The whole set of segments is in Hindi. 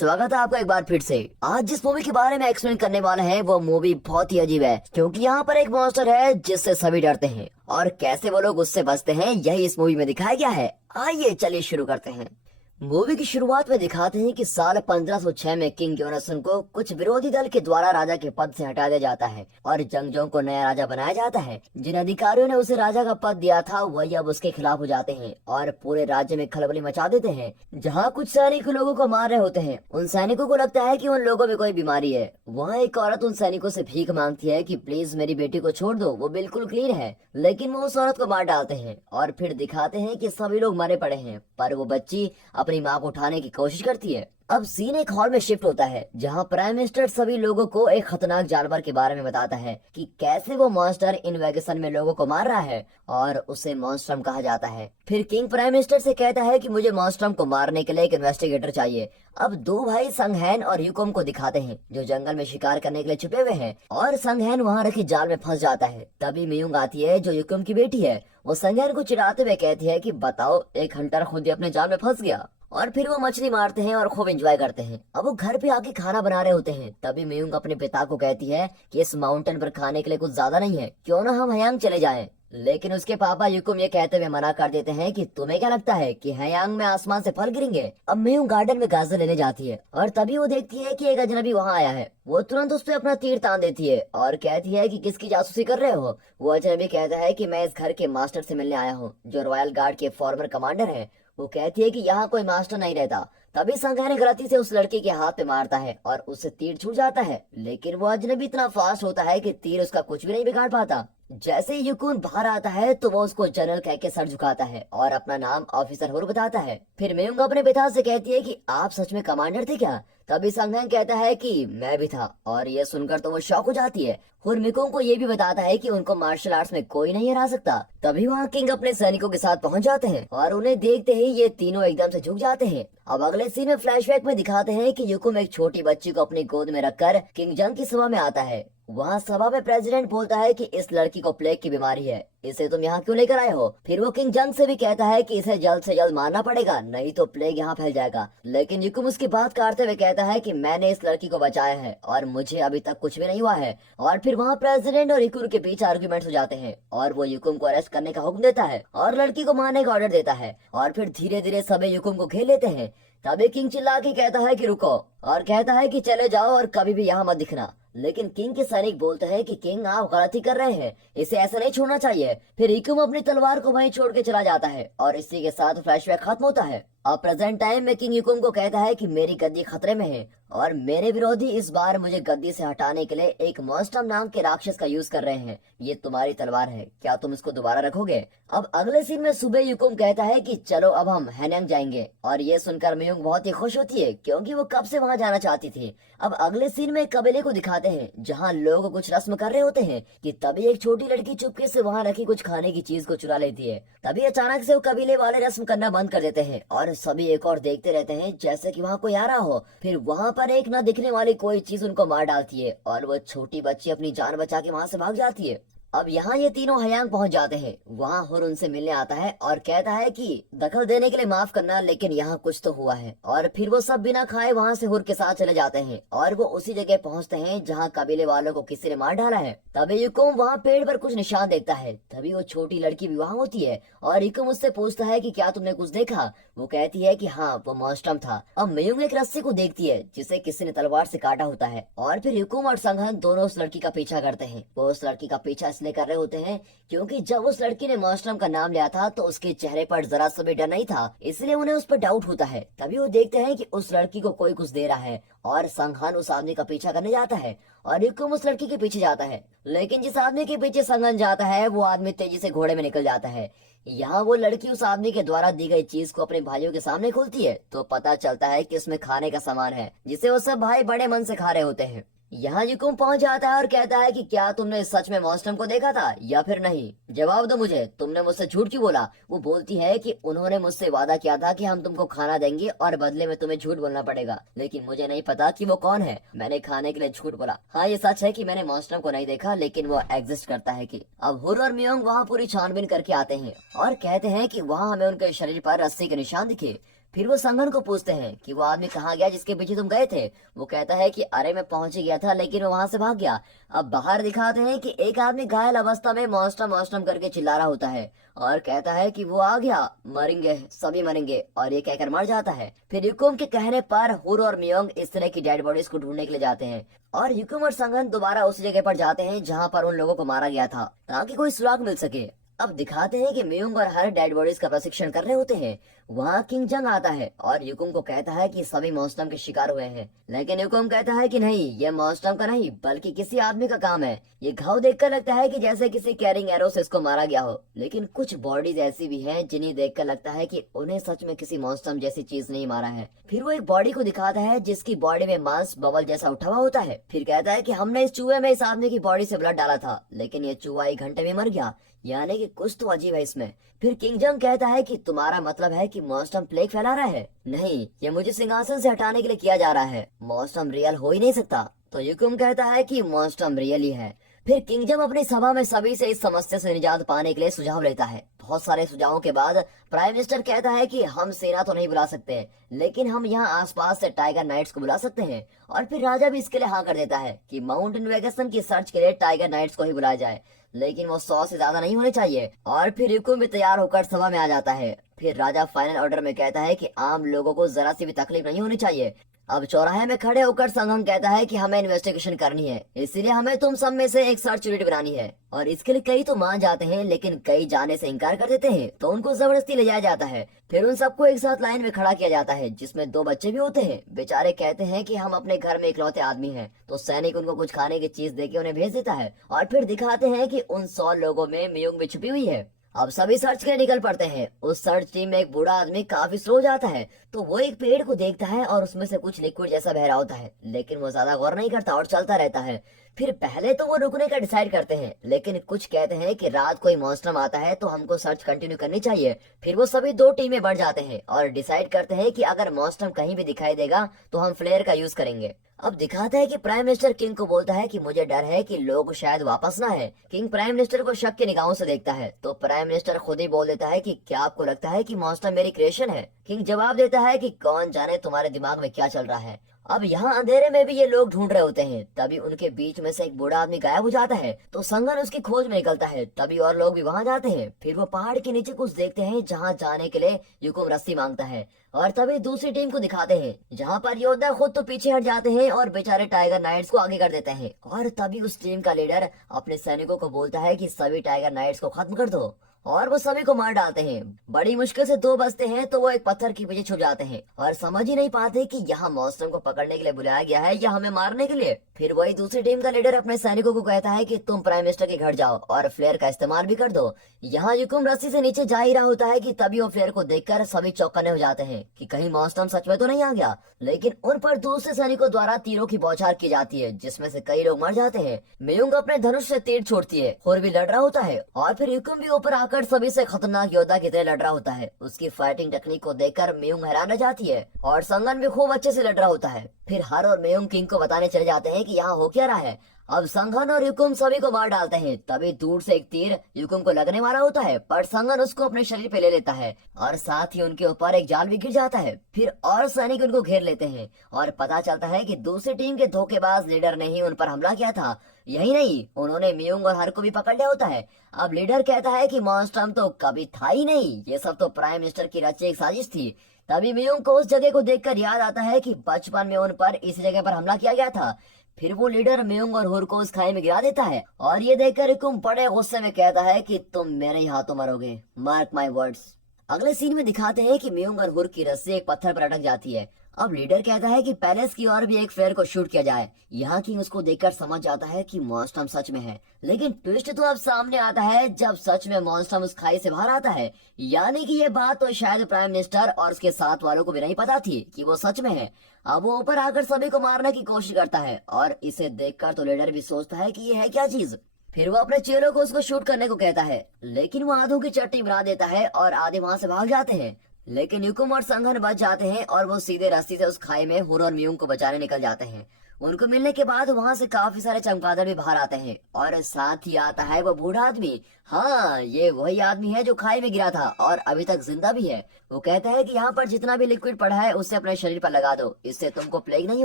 स्वागत है आपका एक बार फिर से। आज जिस मूवी के बारे में एक्सप्लेन करने वाले हैं वो मूवी बहुत ही अजीब है, क्योंकि यहाँ पर एक मॉन्स्टर है जिससे सभी डरते हैं और कैसे वो लोग उससे बचते हैं यही इस मूवी में दिखाया गया है। आइए चलिए शुरू करते हैं। मूवी की शुरुआत में दिखाते हैं कि साल 1506 में किंग जोनासन को कुछ विरोधी दल के द्वारा राजा के पद से हटा दिया जाता है और जंगजों को नया राजा बनाया जाता है। जिन अधिकारियों ने उसे राजा का पद दिया था वही अब उसके खिलाफ हो जाते हैं और पूरे राज्य में खलबली मचा देते हैं। जहाँ कुछ सैनिक लोगों को मार रहे होते हैं, उन सैनिकों को लगता है कि उन लोगों में कोई बीमारी है। वहाँ एक औरत उन सैनिकों से भीख मांगती है कि प्लीज मेरी बेटी को छोड़ दो, वो बिल्कुल क्लीन है। लेकिन वो उस औरत को मार डालते हैं और फिर दिखाते हैं कि सभी लोग मरे पड़े हैं, पर वो बच्ची अपनी माँ को उठाने की कोशिश करती है। अब सीन एक हॉल में शिफ्ट होता है जहाँ प्राइम मिनिस्टर सभी लोगों को एक खतरनाक जानवर के बारे में बताता है कि कैसे वो मॉन्स्टर इन वैकेशन में लोगों को मार रहा है और उसे मॉन्स्ट्रम कहा जाता है। फिर किंग प्राइम मिनिस्टर से कहता है कि मुझे मॉन्स्ट्रम को मारने के लिए एक इन्वेस्टिगेटर चाहिए। अब दो भाई संगहैन और युकुम को दिखाते हैं जो जंगल में शिकार करने के लिए छुपे हुए हैं और संगहैन वहाँ रखी जाल में फंस जाता है। तभी मियुंग आती है जो युकुम की बेटी है। वो संगहैन को चिढ़ाते हुए कहती है कि बताओ, एक हंटर खुद ही अपने जाल में फंस गया। और फिर वो मछली मारते हैं और खूब एंजॉय करते हैं। अब वो घर पे आके खाना बना रहे होते हैं, तभी मियुंग अपने पिता को कहती है कि इस माउंटेन पर खाने के लिए कुछ ज्यादा नहीं है, क्यों ना हम हयांग चले जाएं। लेकिन उसके पापा युकुम ये कहते हुए मना कर देते हैं कि तुम्हें क्या लगता है कि हयांग में आसमान से फल गिरेंगे। अब मियुंग गार्डन में गाजर लेने जाती है और तभी वो देखती है कि एक अजनबी वहाँ आया है। वो तुरंत उस पर अपना तीर तान देती है और कहती है कि किसकी जासूसी कर रहे हो। वो अजनबी कहता है कि मैं इस घर के मास्टर से मिलने आया हूँ जो रॉयल गार्ड के फॉर्मर कमांडर है। वो कहती है कि यहाँ कोई मास्टर नहीं रहता। तभी संगहन गलती से उस लड़के के हाथ पे मारता है और उससे तीर छूट जाता है, लेकिन वो अजनबी इतना फास्ट होता है कि तीर उसका कुछ भी नहीं बिगाड़ पाता। जैसे ही युकुन बाहर आता है तो वो उसको जनरल कह के सर झुकाता है और अपना नाम ऑफिसर हुर बताता है। फिर मियुंग अपने पिता से कहती है कि आप सच में कमांडर थे क्या। तभी संगहन कहता है कि मैं भी था, और ये सुनकर तो वो शॉक हो जाती है। हुर मिकुंग को ये भी बताता है कि उनको मार्शल आर्ट्स में कोई नहीं हरा सकता। तभी वहाँ किंग अपने सैनिकों के साथ पहुंच जाते हैं और उन्हें देखते ही ये तीनों एकदम से झुक जाते हैं। अब अगले सीन में फ्लैशबैक में दिखाते हैं कि युकुम एक छोटी बच्ची को अपनी गोद में रखकर किंग जंग की सभा में आता है। वहाँ सभा में प्रेसिडेंट बोलता है कि इस लड़की को प्लेग की बीमारी है, इसे तुम यहाँ क्यों लेकर आए हो। फिर वो किंग जंग से भी कहता है कि इसे जल्द से जल्द मारना पड़ेगा, नहीं तो प्लेग यहाँ फैल जाएगा। लेकिन युकुम उसकी बात काटते हुए कहता है कि मैंने इस लड़की को बचाया है और मुझे अभी तक कुछ भी नहीं हुआ है। और फिर वहाँ प्रेसिडेंट और युकुम के बीच आर्गुमेंट हो जाते हैं और वो युकुम को अरेस्ट करने का हुक्म देता है और लड़की को मारने का ऑर्डर देता है और फिर धीरे धीरे सभी युकुम को घेर लेते हैं। तभी किंग चिल्ला के कहता है कि रुको और कहता है कि चले जाओ और कभी भी यहाँ मत दिखना। लेकिन किंग के सैनिक बोलते हैं कि किंग आप गलती कर रहे हैं, इसे ऐसा नहीं छोड़ना चाहिए। फिर युकुम अपनी तलवार को वहीं छोड़ के चला जाता है और इसी के साथ फ्लैशबैक खत्म होता है। अब प्रेजेंट टाइम में किंग युकुम को कहता है कि मेरी गद्दी खतरे में है और मेरे विरोधी इस बार मुझे गद्दी से हटाने के लिए एक मॉन्स्टर नाम के राक्षस का यूज कर रहे हैं। ये तुम्हारी तलवार है, क्या तुम इसको दोबारा रखोगे। अब अगले सीन में सुबह युकुम कहता है कि चलो अब हम हैनयांग जाएंगे और ये सुनकर मियुंग बहुत ही खुश होती है क्योंकि वो कब से वहाँ जाना चाहती थी। अब अगले सीन में एक कबीले को दिखाते हैं जहाँ लोग कुछ रस्म कर रहे होते हैं कि तभी एक छोटी लड़की चुपके से वहाँ रखी कुछ खाने की चीज को चुरा लेती है। तभी अचानक से वो कबीले वाले रस्म करना बंद कर देते हैं और सभी एक और देखते रहते हैं जैसे कि वहाँ कोई आ रहा हो। फिर वहाँ पर एक न दिखने वाली कोई चीज उनको मार डालती है और वो छोटी बच्ची अपनी जान बचा के वहाँ से भाग जाती है। अब यहाँ ये तीनों हयांग पहुंच जाते हैं। वहाँ हुर उनसे मिलने आता है और कहता है कि दखल देने के लिए माफ करना, लेकिन यहाँ कुछ तो हुआ है। और फिर वो सब बिना खाए वहाँ से हुर के साथ चले जाते हैं और वो उसी जगह पहुँचते हैं जहाँ कबीले वालों को किसी ने मार डाला है। तभी युकुम वहाँ पेड़ पर कुछ निशान देखता है। तभी वो छोटी लड़की भी वहाँ होती है और युकुम उससे पूछता है कि क्या तुमने कुछ देखा। वो कहती है कि हाँ, वो मॉन्स्ट्रम था। अब मियुंग एक रस्सी को देखती है जिसे किसी ने तलवार से काटा होता है और फिर युकुम और संगहन दोनों उस लड़की का पीछा करते हैं। वो उस लड़की का पीछा इसलिए कर रहे होते हैं क्योंकि जब उस लड़की ने मॉन्स्ट्रम का नाम लिया था तो उसके चेहरे पर जरा सा भी डर नहीं था, इसलिए उन्हें उस पर डाउट होता है। तभी वो देखते हैं कि उस लड़की को कोई कुछ दे रहा है और संगहन उस आदमी का पीछा करने जाता है और युकुम उस लड़की के पीछे जाता है। लेकिन जिस आदमी के पीछे संगहन जाता है वो आदमी तेजी से घोड़े में निकल जाता है। यहाँ वो लड़की उस आदमी के द्वारा दी गई चीज को अपने भाइयों के सामने खोलती है तो पता चलता है कि उसमें खाने का सामान है जिसे वो सब भाई बड़े मन से खा रहे होते हैं। यहाँ युकुम पहुंच जाता है और कहता है कि क्या तुमने सच में मॉन्स्ट्रम को देखा था या फिर नहीं, जवाब दो मुझे, तुमने मुझसे झूठ क्यों बोला। वो बोलती है कि उन्होंने मुझसे वादा किया था कि हम तुमको खाना देंगे और बदले में तुम्हें झूठ बोलना पड़ेगा, लेकिन मुझे नहीं पता कि वो कौन है, मैंने खाने के लिए झूठ बोला। हाँ, ये सच है कि मैंने मॉन्स्ट्रम को नहीं देखा, लेकिन वो एग्जिस्ट करता है। कि अब हुर और मियोंग वहाँ पूरी छानबीन करके आते हैं और कहते हैं कि वहाँ हमें उनके शरीर पर रस्सी के निशान दिखे। फिर वो संगन को पूछते हैं कि वो आदमी कहाँ गया जिसके पीछे तुम गए थे। वो कहता है कि अरे मैं पहुंच ही गया था, लेकिन वो वहां से भाग गया। अब बाहर दिखाते हैं कि एक आदमी घायल अवस्था में मॉन्स्टर मॉन्स्टर करके चिल्ला रहा होता है और कहता है कि वो आ गया, मरेंगे सभी मरेंगे, और ये कहकर मर जाता है। फिर युकुम के कहने पर हुर और मियोंग इस तरह की डेड बॉडीज को ढूंढने के लिए जाते हैं और युकुम और संगन दोबारा उसी जगह पर जाते हैं जहाँ पर उन लोगों को मारा गया था, ताकि कोई सुराग मिल सके। अब दिखाते हैं कि मियोंग और हर डेड बॉडीज का प्रशिक्षण कर रहे होते हैं। वहाँ किंग जंग आता है और युकुम को कहता है कि सभी मॉन्स्टम के शिकार हुए हैं, लेकिन युकुम कहता है कि नहीं, ये मॉन्स्टम का नहीं बल्कि किसी आदमी का काम है। ये घाव देखकर लगता है कि जैसे किसी कैरिंग एरो से इसको मारा गया हो, लेकिन कुछ बॉडीज ऐसी भी हैं जिन्हें देखकर लगता है कि उन्हें सच में किसी मॉन्स्टम जैसी चीज नहीं मारा है। फिर वो एक बॉडी को दिखाता है जिसकी बॉडी में मांस बबल जैसा उठा हुआ होता है। फिर कहता है कि हमने इस चूहे में इस आदमी की बॉडी से ब्लड डाला था, लेकिन ये चूहा 1 घंटे में मर गया, यानी कि कुछ तो अजीब है इसमें। फिर किंग जंग कहता है कि तुम्हारा मतलब है कि मॉन्स्टम प्लेग फैला रहा है? नहीं, ये मुझे सिंहासन से हटाने के लिए किया जा रहा है, मॉन्स्टम रियल हो ही नहीं सकता। तो युकुम कहता है कि मॉन्स्टम रियल ही है। फिर किंगडम अपनी सभा में सभी से इस समस्या से निजात पाने के लिए सुझाव लेता है। बहुत सारे सुझावों के बाद प्राइम मिनिस्टर कहता है कि हम सेना तो नहीं बुला सकते, लेकिन हम यहाँ आसपास से टाइगर नाइट्स को बुला सकते हैं। और फिर राजा भी इसके लिए हाँ कर देता है कि माउंट इन्वेगेशन की सर्च के लिए टाइगर नाइट्स को ही बुलाया जाए, लेकिन वो 100 से ज्यादा नहीं होने चाहिए। और फिर युकुम भी तैयार होकर सभा में आ जाता है। फिर राजा फाइनल ऑर्डर में कहता है कि आम लोगों को जरा सी भी तकलीफ नहीं होनी चाहिए। अब चौराहे में खड़े होकर संघम कहता है कि हमें इन्वेस्टिगेशन करनी है, इसलिए हमें तुम सब में से एक सर्च यूनिट बनानी है। और इसके लिए कई तो मान जाते हैं, लेकिन कई जाने से इनकार कर देते हैं, तो उनको जबरदस्ती ले जाया जाता है। फिर उन सबको एक साथ लाइन में खड़ा किया जाता है, जिसमें 2 बच्चे भी होते हैं। बेचारे कहते हैं कि हम अपने घर में इकलौते आदमी हैं, तो सैनिक उनको कुछ खाने की चीज देके उन्हें भेज देता है। और फिर दिखाते हैं कि उन 100 लोगों में मियोंग भी छुपी हुई है। अब सभी सर्च के लिए निकल पड़ते हैं। उस सर्च टीम में एक बूढ़ा आदमी काफी स्लो जाता है, तो वो एक पेड़ को देखता है और उसमें से कुछ लिक्विड जैसा बह रहा होता है, लेकिन वो ज्यादा गौर नहीं करता और चलता रहता है। फिर पहले तो वो रुकने का डिसाइड करते हैं, लेकिन कुछ कहते हैं कि रात कोई मॉन्स्टर आता है तो हमको सर्च कंटिन्यू करनी चाहिए। फिर वो सभी 2 टीमें बढ़ जाते हैं और डिसाइड करते हैं कि अगर मॉन्स्टर कहीं भी दिखाई देगा तो हम फ्लेयर का यूज करेंगे। अब दिखाता है कि प्राइम मिनिस्टर किंग को बोलता है कि मुझे डर है कि लोग शायद वापस ना है। किंग प्राइम मिनिस्टर को शक की निगाहों से देखता है, तो प्राइम मिनिस्टर खुद ही बोल देता है कि क्या आपको लगता है कि मॉन्स्टर मेरी क्रिएशन है? किंग जवाब देता है कि कौन जाने तुम्हारे दिमाग में क्या चल रहा है। अब यहाँ अंधेरे में भी ये लोग ढूंढ रहे होते हैं, तभी उनके बीच में से एक बूढ़ा आदमी गायब हो जाता है, तो संगन उसकी खोज में निकलता है। तभी और लोग भी वहाँ जाते हैं। फिर वो पहाड़ के नीचे कुछ देखते हैं जहाँ जाने के लिए युकुम रस्सी मांगता है, और तभी दूसरी टीम को दिखाते हैं जहाँ पर योद्धा खुद तो पीछे हट जाते हैं और बेचारे टाइगर नाइट्स को आगे कर देते हैं। और तभी उस टीम का लीडर अपने सैनिकों को बोलता है कि सभी टाइगर नाइट्स को खत्म कर दो, और वो सभी को मार डालते हैं। बड़ी मुश्किल से 2 बचते हैं, तो वो एक पत्थर के पीछे छुप जाते हैं और समझ ही नहीं पाते कि यहाँ मॉन्स्टर को पकड़ने के लिए बुलाया गया है या हमें मारने के लिए। फिर वही दूसरी टीम का लीडर अपने सैनिकों को कहता है कि तुम प्राइम मिनिस्टर के घर जाओ और फ्लेयर का इस्तेमाल भी कर दो। यहाँ युकुम रस्सी से नीचे जा ही रहा होता है कि तभी वो फ्लेयर को देखकर सभी चौकन्ने हो जाते हैं कि कहीं मॉन्स्टर सच में तो नहीं आ गया। लेकिन उन पर दूसरे सैनिकों द्वारा तीरों की बौछार की जाती है, जिसमें से कई लोग मर जाते हैं। मियोंग अपने धनुष से तीर छोड़ती है, और भी लड़ रहा होता है, और फिर युकुम भी ऊपर आकर सभी से खतरनाक योद्धा की तरह लड़ रहा होता है। उसकी फाइटिंग टेक्निक को देखकर मियोंग हैरान रह जाती है, और संगन भी खूब अच्छे से लड़ रहा होता है। फिर हर और मियोंग किंग को बताने चले जाते हैं कि यहाँ हो क्या रहा है। अब संगन और युकुम सभी को मार डालते हैं। तभी दूर से एक तीर युकुम को लगने वाला होता है, पर संगन उसको अपने शरीर पे ले लेता है, और साथ ही उनके ऊपर एक जाल भी गिर जाता है। फिर और सैनिक उनको घेर लेते हैं, और पता चलता है कि दूसरी टीम के धोखेबाज लीडर ने ही उन पर हमला किया था। यही नहीं, उन्होंने मियोंग और हर को भी पकड़ लिया होता है। अब लीडर कहता है कि मॉन्स्टर तो कभी था ही नहीं, ये सब तो प्राइम मिनिस्टर की रची एक साजिश थी। तभी मियोंग को उस जगह को देखकर याद आता है कि बचपन में उन पर इस जगह पर हमला किया गया था। फिर वो लीडर मियोंग और हुर को उस खाई में गिरा देता है, और ये देखकर युकुम बड़े गुस्से में कहता है कि तुम मेरे ही हाथों मरोगे, मार्क माय वर्ड्स। अगले सीन में दिखाते हैं कि मियोंग और हुर की रस्सी एक पत्थर पर अटक जाती है। अब लीडर कहता है कि पैलेस की ओर भी एक फ्लेयर को शूट किया जाए। यहाँ किंग उसको देखकर समझ जाता है कि मॉन्स्टर सच में है, लेकिन ट्विस्ट तो अब सामने आता है जब सच में मॉन्स्टर उस खाई से बाहर आता है। यानी कि ये बात तो शायद प्राइम मिनिस्टर और उसके साथ वालों को भी नहीं पता थी कि वो सच में है। अब वो ऊपर आकर सभी को मारने की कोशिश करता है, और इसे देखकर तो लीडर भी सोचता है कि ये है क्या चीज। फिर वो अपने चेलों को उसको शूट करने को कहता है, लेकिन वो आधों की चट्टी बना देता है और आधे वहां से भाग जाते हैं। लेकिन युकुम और संगन बच जाते हैं, और वो सीधे रस्सी से उस खाई में हुर और मियोंग को बचाने निकल जाते हैं। उनको मिलने के बाद वहाँ से काफी सारे चमगादड़ भी बाहर आते हैं और साथ ही आता है वो बूढ़ा आदमी। हाँ, ये वही आदमी है जो खाई में गिरा था और अभी तक जिंदा भी है। वो कहता है कि यहाँ पर जितना भी लिक्विड पड़ा है उसे अपने शरीर पर लगा दो, इससे तुमको प्लेग नहीं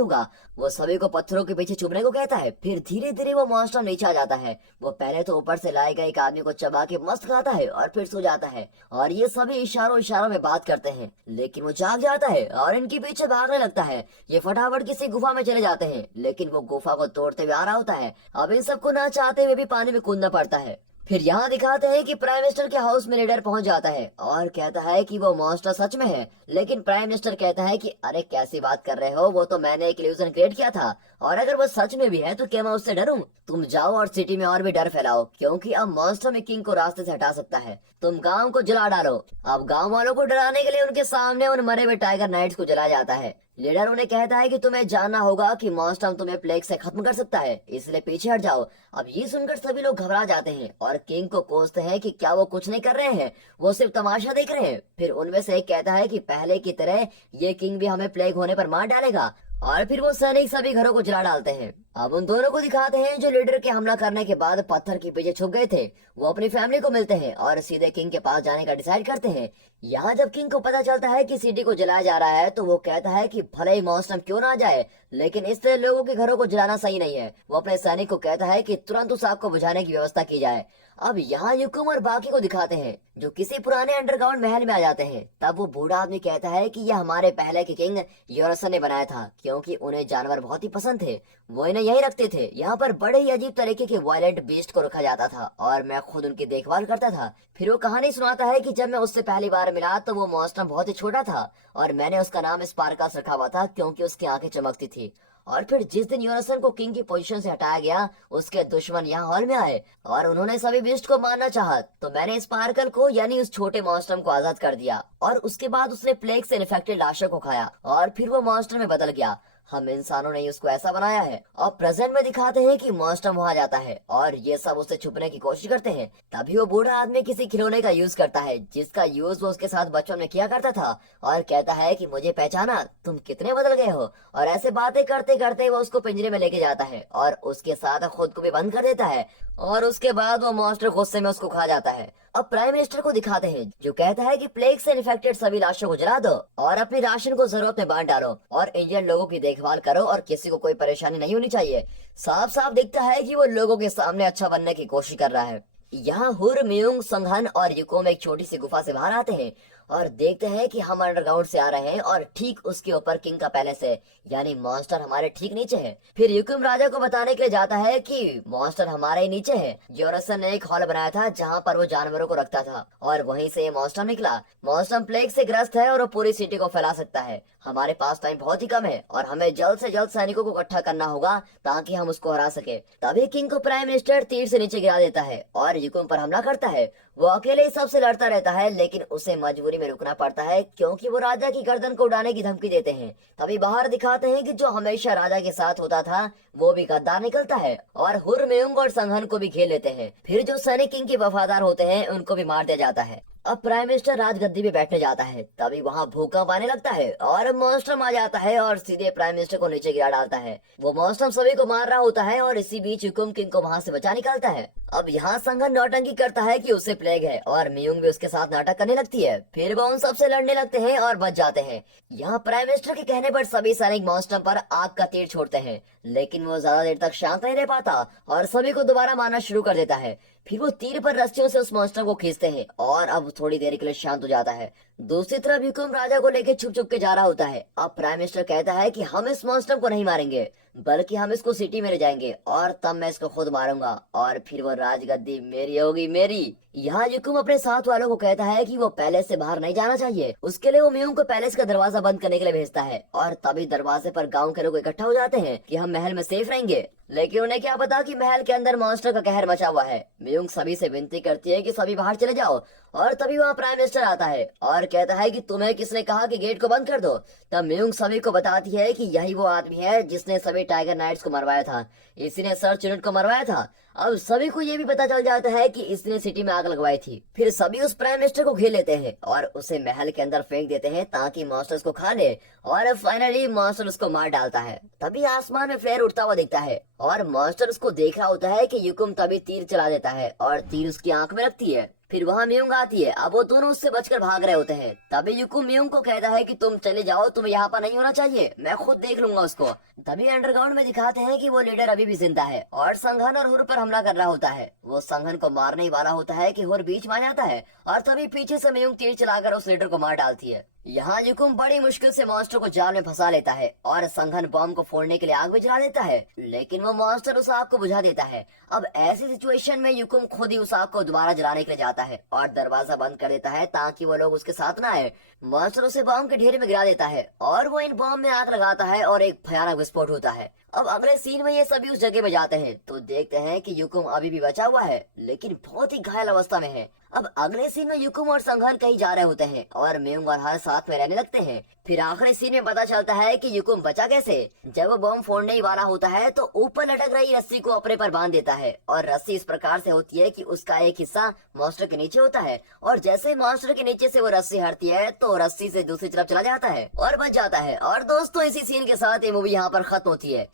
होगा। वो सभी को पत्थरों के पीछे चुभने को कहता है। फिर धीरे धीरे वो मॉन्स्टर नीचे आ जाता है। वो पहले तो ऊपर से लाए गए एक आदमी को चबा के मस्त खाता है और फिर सो जाता है। और ये सभी इशारों इशारों में बात करते हैं, लेकिन वो जाग जाता है और इनके पीछे भागने लगता है। ये फटाफट किसी गुफा में चले जाते हैं, लेकिन वो गुफा को तोड़ते हुए आ रहा होता है। अब इन सबको ना चाहते हुए भी पानी में कूदना पड़ता है। फिर यहाँ दिखाते हैं कि प्राइम मिनिस्टर के हाउस में लीडर पहुंच जाता है और कहता है कि वो मॉन्स्टर सच में है। लेकिन प्राइम मिनिस्टर कहता है कि अरे कैसी बात कर रहे हो, वो तो मैंने एक इल्यूजन क्रिएट किया था, और अगर वो सच में भी है तो क्या मैं उससे डरूं? तुम जाओ और सिटी में और भी डर फैलाओ, क्योंकि अब मॉन्स्टर में किंग को रास्ते से हटा सकता है। तुम गाँव को जला डालो। अब गाँव वालों को डराने के लिए उनके सामने उन मरे हुए टाइगर नाइट्स को जलाया जाता है। लीडर उन्हें कहता है कि तुम्हें जानना होगा कि मॉन्स्टर तुम्हें प्लेग से खत्म कर सकता है, इसलिए पीछे हट जाओ। अब ये सुनकर सभी लोग घबरा जाते हैं और किंग को कोसते हैं कि क्या वो कुछ नहीं कर रहे हैं, वो सिर्फ तमाशा देख रहे हैं। फिर उनमें से एक कहता है कि पहले की तरह ये किंग भी हमें प्लेग होने पर मार डालेगा। और फिर वो सैनिक सभी घरों को जला डालते हैं। अब उन दोनों को दिखाते हैं जो लीडर के हमला करने के बाद पत्थर के पीछे छुप गए थे। वो अपनी फैमिली को मिलते हैं और सीधे किंग के पास जाने का डिसाइड करते हैं। यहाँ जब किंग को पता चलता है कि सिटी को जलाया जा रहा है तो वो कहता है कि भले ही मौसम क्यों ना जाए, लेकिन इस तरह लोगों के घरों को जलाना सही नहीं है। वो अपने सैनिक को कहता है कि तुरंत उस आग को बुझाने की व्यवस्था की जाए। अब यहाँ युकुम और बाकी को दिखाते हैं जो किसी पुराने अंडरग्राउंड महल में आ जाते हैं। तब वो बूढ़ा आदमी कहता है कि यह हमारे पहले के किंग योरसन ने बनाया था, क्योंकि उन्हें जानवर बहुत ही पसंद थे, वो इन्हें यही रखते थे। यहाँ पर बड़े ही अजीब तरीके के वायलेंट बीस्ट को रखा जाता था और मैं खुद उनकी देखभाल करता था। फिर वो कहानी सुनाता है कि जब मैं उससे पहली बार मिला तो वो मॉन्स्टर बहुत ही छोटा था और मैंने उसका नाम स्पार्कस रखा हुआ था, क्योंकि उसकी आंखें चमकती थी। और फिर जिस दिन योनासन को किंग की पोजीशन से हटाया गया, उसके दुश्मन यहाँ हॉल में आए और उन्होंने सभी बीस्ट को मारना चाहा, तो मैंने स्पार्कल को यानी उस छोटे मॉन्स्टर को आजाद कर दिया और उसके बाद उसने प्लेग से इन्फेक्टेड लाशों को खाया और फिर वो मॉन्स्टर में बदल गया। हम इंसानों ने ही उसको ऐसा बनाया है। और प्रेजेंट में दिखाते हैं कि मॉन्स्टर वहां जाता है और ये सब उससे छुपने की कोशिश करते हैं। तभी वो बूढ़ा आदमी किसी खिलौने का यूज करता है जिसका यूज वो उसके साथ बचपन में किया करता था और कहता है कि मुझे पहचाना, तुम कितने बदल गए हो। और ऐसे बातें करते करते वो उसको पिंजरे में लेके जाता है और उसके साथ खुद को भी बंद कर देता है और उसके बाद वो मॉन्स्टर गुस्से में उसको खा जाता है। अब प्राइम मिनिस्टर को दिखाते हैं जो कहता है कि प्लेग से इन्फेक्टेड सभी लाशों को जला दो और अपनी राशन को जरूरत में बांट डालो और इंडियन लोगों की देखभाल करो और किसी को कोई परेशानी नहीं होनी चाहिए। साफ साफ दिखता है कि वो लोगों के सामने अच्छा बनने की कोशिश कर रहा है। यहाँ हुर, मियुंग, संघन और युकोम एक छोटी सी गुफा से बाहर आते हैं और देखते हैं कि हम अंडरग्राउंड से आ रहे हैं और ठीक उसके ऊपर किंग का पैलेस है, यानी मॉन्स्टर हमारे ठीक नीचे है। फिर युकुम राजा को बताने के लिए जाता है कि मॉन्स्टर हमारे ही नीचे है। जोरसन ने एक हॉल बनाया था जहाँ पर वो जानवरों को रखता था और वहीं से ये मॉन्स्टर निकला। मॉन्स्टर प्लेग से ग्रस्त है और वो पूरी सिटी को फैला सकता है। हमारे पास टाइम बहुत ही कम है और हमें जल्द से जल्द सैनिकों को इकट्ठा करना होगा ताकि हम उसको हरा सके। तभी किंग को प्राइम मिनिस्टर तीर से नीचे गिरा देता है और युकुम पर हमला करता है। वो अकेले ही सबसे लड़ता रहता है, लेकिन उसे मजबूरी में रुकना पड़ता है क्योंकि वो राजा की गर्दन को उड़ाने की धमकी देते हैं। तभी बाहर दिखाते हैं कि जो हमेशा राजा के साथ होता था वो भी गद्दार निकलता है और हुर, मेयुंग और संघन को भी घेर लेते हैं। फिर जो सैनिक किंग के वफादार होते हैं उनको भी मार दिया जाता है। अब प्राइम मिनिस्टर राजगद्दी पे बैठने जाता है, तभी वहाँ भूकंप आने लगता है और मॉन्स्टर आ जाता है और सीधे प्राइम मिनिस्टर को नीचे गिरा डालता है। वो मॉन्स्टर सभी को मार रहा होता है और इसी बीच हुकुम किंग को वहाँ से बचा निकालता है। अब यहाँ संघन नौटंकी करता है कि उसे प्लेग है और मियुंग भी उसके साथ नाटक करने लगती है। फिर वो उन सबसे लड़ने लगते हैं और बच जाते हैं। यहाँ प्राइम मिनिस्टर के कहने पर सभी सैनिक मॉन्स्टर पर आग का तीर छोड़ते हैं, लेकिन वो ज्यादा देर तक शांत नहीं रह पाता और सभी को दोबारा मारना शुरू कर देता है। फिर वो तीर पर रस्सियों से उस मॉन्स्टर को खींचते हैं और अब थोड़ी देर के लिए शांत हो जाता है। दूसरी तरफ हुकुम राजा को लेकर छुप छुप के जा रहा होता है। अब प्राइम मिनिस्टर कहता है कि हम इस मॉन्स्टर को नहीं मारेंगे, बल्कि हम इसको सिटी में ले जाएंगे और तब मैं इसको खुद मारूंगा और फिर वो राजगद्दी मेरी होगी, मेरी। यहाँ युकुम अपने साथ वालों को कहता है कि वो पैलेस से बाहर नहीं जाना चाहिए। उसके लिए वो मियुंग को पैलेस का दरवाजा बंद करने के लिए भेजता है और तभी दरवाजे पर गांव के लोग इकट्ठा हो जाते हैं कि हम महल में सेफ रहेंगे, लेकिन उन्हें क्या पता कि महल के अंदर मॉन्स्टर का कहर मचा हुआ है। मियुंग सभी से विनती करती है कि सभी बाहर चले जाओ और तभी वहाँ प्राइम मिनिस्टर आता है और कहता है कि तुम्हें किसने कहा कि गेट को बंद कर दो। तब मियुंग सभी को बताती है कि यही वो आदमी है जिसने सभी टाइगर नाइट्स को मरवाया था, इसी ने सर चिनुट को मरवाया था। अब सभी को ये भी पता चल जाता है कि इसने सिटी में आग लगवाई थी। फिर सभी उस प्राइम मिनिस्टर को घेर लेते हैं और उसे महल के अंदर फेंक देते हैं ताकि मॉन्स्टर उसको खा ले, और फाइनली मॉन्स्टर उसको मार डालता है। तभी आसमान में फ्लेयर उठता हुआ दिखता है और मॉन्स्टर उसको देख रहा होता है कि युकुम तभी तीर चला देता है और तीर उसकी आंख में लगती है। फिर वहाँ म्यूंग आती है। अब वो दोनों उससे बचकर भाग रहे होते हैं। तभी युकुम म्यूंग को कहता है कि तुम चले जाओ, तुम्हें यहाँ पर नहीं होना चाहिए, मैं खुद देख लूंगा उसको। तभी अंडरग्राउंड में दिखाते हैं कि वो लीडर अभी भी जिंदा है और संघन और हुर पर हमला कर रहा होता है। वो संघन को मारने ही वाला होता है कि हुर बीच में आ जाता है और तभी पीछे से म्यूंग तीर चलाकर उस लीडर को मार डालती है। यहाँ युकुम बड़ी मुश्किल से मॉन्स्टर को जाल में फंसा लेता है और संघन बॉम्ब को फोड़ने के लिए आग में जला देता है, लेकिन वो मॉन्स्टर उस आग को बुझा देता है। अब ऐसी सिचुएशन में युकुम खुद ही उस आग को दोबारा जलाने के लिए जाता है और दरवाजा बंद कर देता है ताकि वो लोग उसके साथ ना आए। मॉन्स्टर उसे बॉम्ब के ढेर में गिरा देता है और वो इन बॉम्ब में आग लगाता है और एक भयानक विस्फोट होता है। अब अगले सीन में ये सभी उस जगह में जाते हैं तो देखते हैं कि युकुम अभी भी बचा हुआ है, लेकिन बहुत ही घायल अवस्था में है। अब अगले सीन में युकुम और संघन कहीं जा रहे होते हैं और म्यूंग और हर साथ में रहने लगते हैं। फिर आखिरी सीन में पता चलता है कि युकुम बचा कैसे। जब वो बम फोड़ने ही वाला होता है तो ऊपर लटक रही रस्सी को अपने पर बांध देता है और रस्सी इस प्रकार से होती है कि उसका एक हिस्सा मॉन्स्टर के नीचे होता है और जैसे मॉन्स्टर के नीचे से वो रस्सी हटती है तो रस्सी से दूसरी तरफ चला जाता है और बच जाता है। और दोस्तों, इसी सीन के साथ ये मूवी यहाँ पर खत्म होती है।